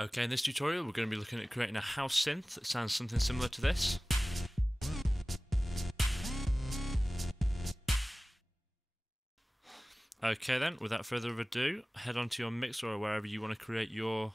Okay, in this tutorial we're going to be looking at creating a house synth that sounds something similar to this. Okay then, without further ado, head onto your mixer or wherever you want to create your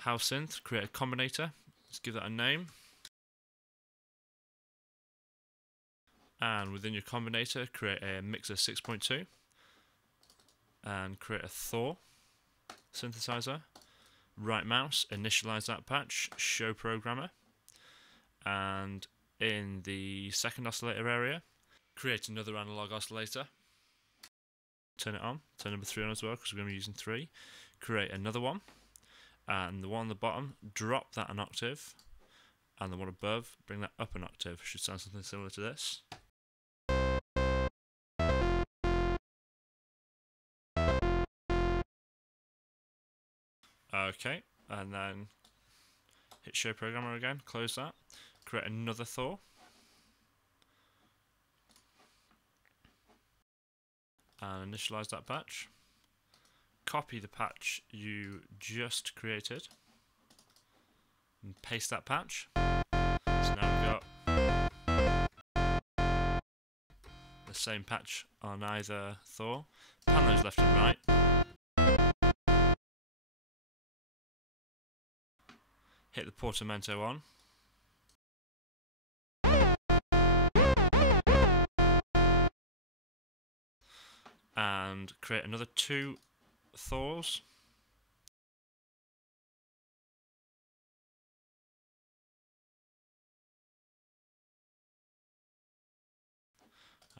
house synth, create a combinator, let's give that a name. And within your combinator, create a mixer 6.2 and create a Thor synthesizer. Right mouse, initialize that patch, show programmer, and in the second oscillator area, create another analog oscillator. Turn it on, turn number 3 on as well because we're going to be using 3. Create another one, and the one on the bottom, drop that an octave, and the one above, bring that up an octave. Should sound something similar to this. Okay, and then hit show programmer again, close that, create another Thor, and initialize that patch. Copy the patch you just created and paste that patch. So now we've got the same patch on either Thor. Pan those left and right. Hit the portamento on. And create another 2 Thors.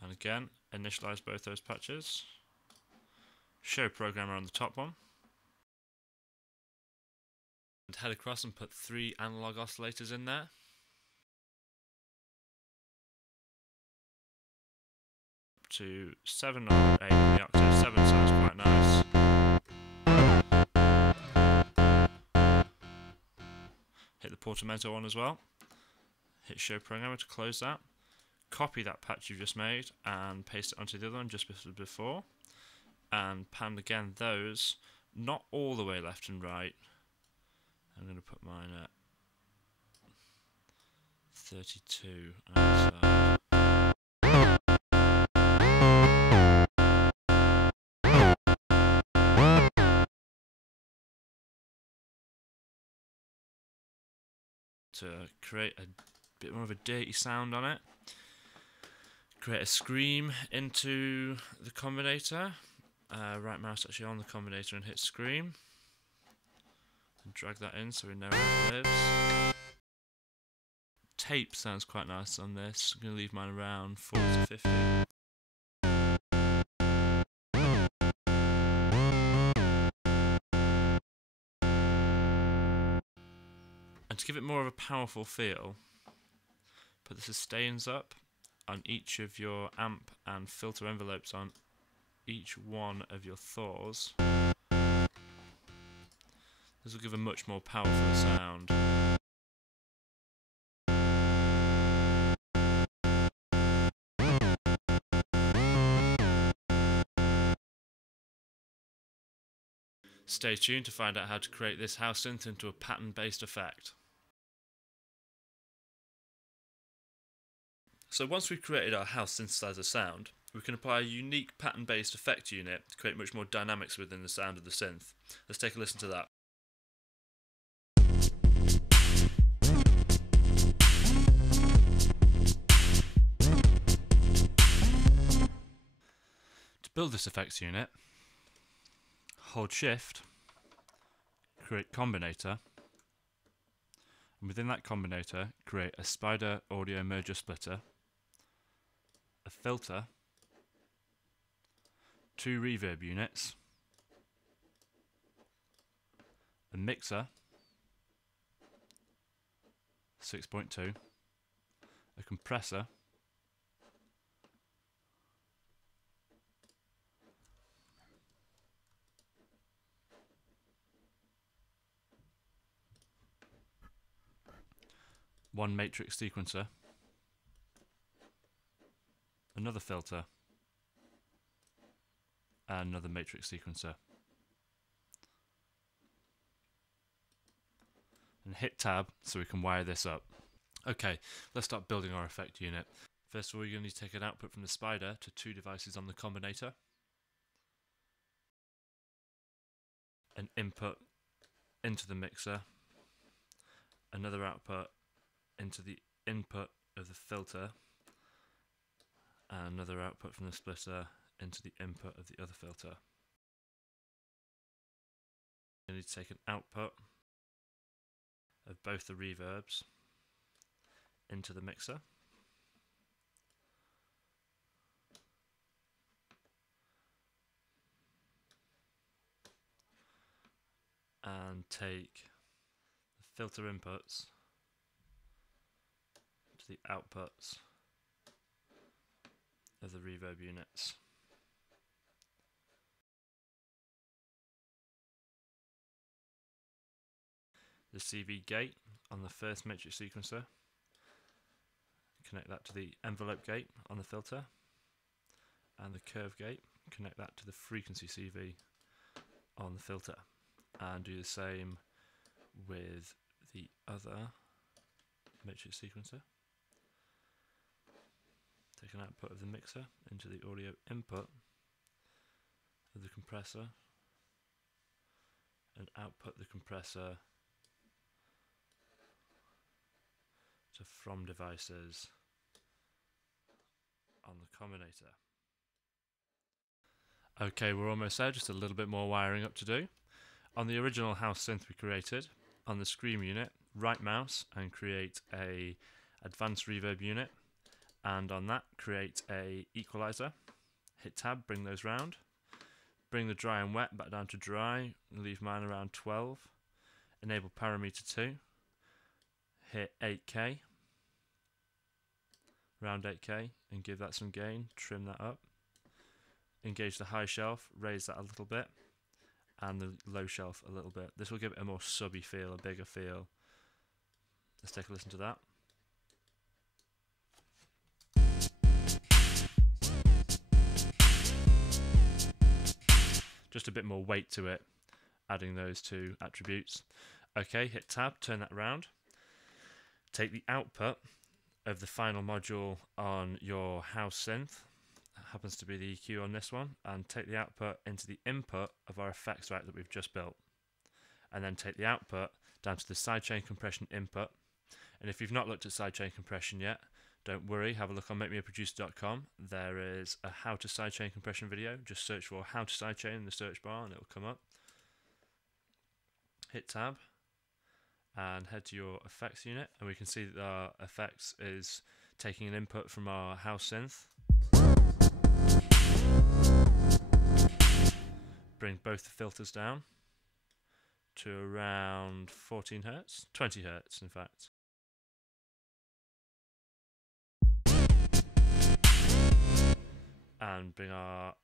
And again, initialize both those patches. Show programmer on the top one. And head across and put 3 analog oscillators in there. Up to 7 or 8 in the octave. 7 sounds quite nice. Hit the portamento on as well. Hit show programmer to close that. Copy that patch you've just made and paste it onto the other one just before. And pan again those, not all the way left and right. I'm going to put mine at 32 outside. To create a bit more of a dirty sound on it. Create a scream into the combinator. Right mouse actually on the combinator and hit scream. And drag that in so we know where it lives. Tape sounds quite nice on this. I'm going to leave mine around 40 to 50. And to give it more of a powerful feel, put the sustains up on each of your amp and filter envelopes on each one of your Thors. This will give a much more powerful sound. Stay tuned to find out how to create this house synth into a pattern-based effect. So once we've created our house synthesizer sound, we can apply a unique pattern-based effect unit to create much more dynamics within the sound of the synth. Let's take a listen to that. To build this effects unit, hold Shift, create Combinator, and within that combinator create a Spider Audio Merger Splitter, a filter, 2 reverb units, a mixer 6.2, a compressor, one matrix sequencer, another filter, and another matrix sequencer. and hit tab so we can wire this up. Okay, let's start building our effect unit. First of all, you're going to need to take an output from the spider to 2 devices on the combinator, an input into the mixer, another output into the input of the filter, and another output from the splitter into the input of the other filter. You need to take an output of both the reverbs into the mixer, and take the filter inputs to the outputs of the reverb units. The CV gate on the first matrix sequencer, connect that to the envelope gate on the filter, and the curve gate, connect that to the frequency CV on the filter, and do the same with the other matrix sequencer. Take an output of the mixer into the audio input of the compressor, and output the compressor to from devices on the combinator. Okay, we're almost there, just a little bit more wiring up to do. On the original house synth we created, on the Scream unit, right mouse and create a advanced reverb unit, and on that create a equalizer. Hit tab, bring those round. Bring the dry and wet back down to dry, leave mine around 12. Enable parameter 2. Hit 8K. Round 8K and give that some gain, trim that up. Engage the high shelf, raise that a little bit, and the low shelf a little bit. This will give it a more subby feel, a bigger feel. Let's take a listen to that. Just a bit more weight to it, adding those 2 attributes. Okay, hit tab, turn that around. Take the output of the final module on your house synth, that happens to be the EQ on this one, and take the output into the input of our effects rack that we've just built. And then take the output down to the sidechain compression input. And if you've not looked at sidechain compression yet, don't worry, have a look on makemeaproducer.com. There is a how to sidechain compression video. Just search for how to sidechain in the search bar and it will come up. Hit tab and head to your effects unit, and we can see that our effects is taking an input from our house synth. Bring both the filters down to around 14 Hz, 20 Hz in fact. And bring our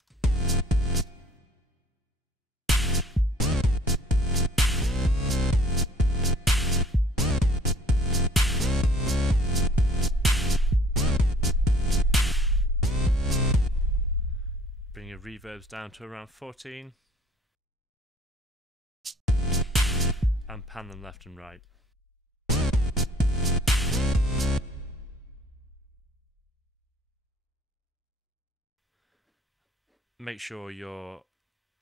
reverbs down to around 14 and pan them left and right. Make sure your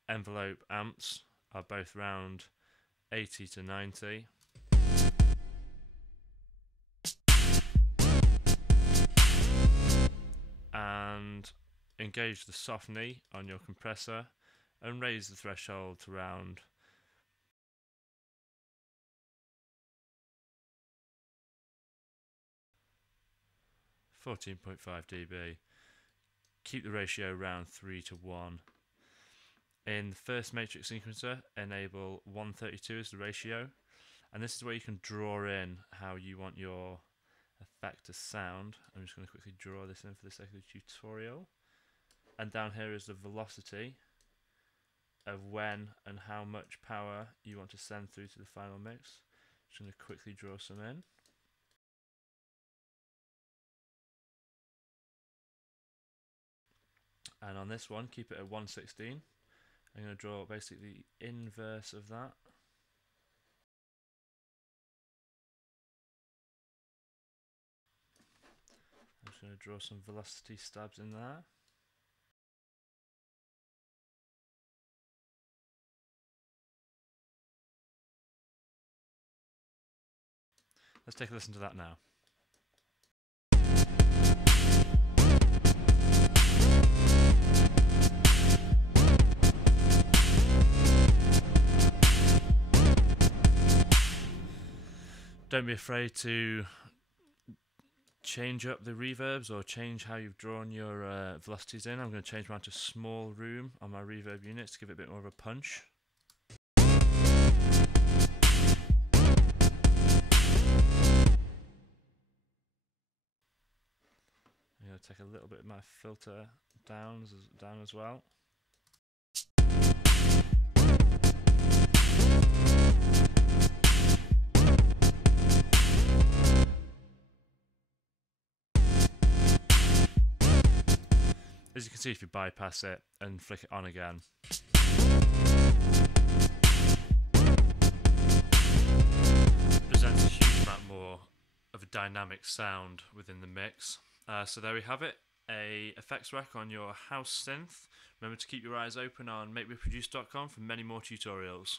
envelope amps are both round 80 to 90. And engage the soft knee on your compressor and raise the threshold to around 14.5 dB. Keep the ratio around 3 to 1. In the first matrix sequencer, enable 132 as the ratio, and this is where you can draw in how you want your effect to sound. I'm just going to quickly draw this in for the sake of the tutorial. And down here is the velocity of when and how much power you want to send through to the final mix. Just going to quickly draw some in. And on this one, keep it at 116. I'm going to draw basically the inverse of that. going to draw some velocity stabs in there. Let's take a listen to that now. Don't be afraid to change up the reverbs or change how you've drawn your velocities in. I'm going to change mine to small room on my reverb units to give it a bit more of a punch. I'm going to take a little bit of my filter down as well. As you can see, if you bypass it and flick it on again, it presents a huge amount more of a dynamic sound within the mix. So there we have it, a effects rack on your house synth. Remember to keep your eyes open on makemeproduce.com for many more tutorials.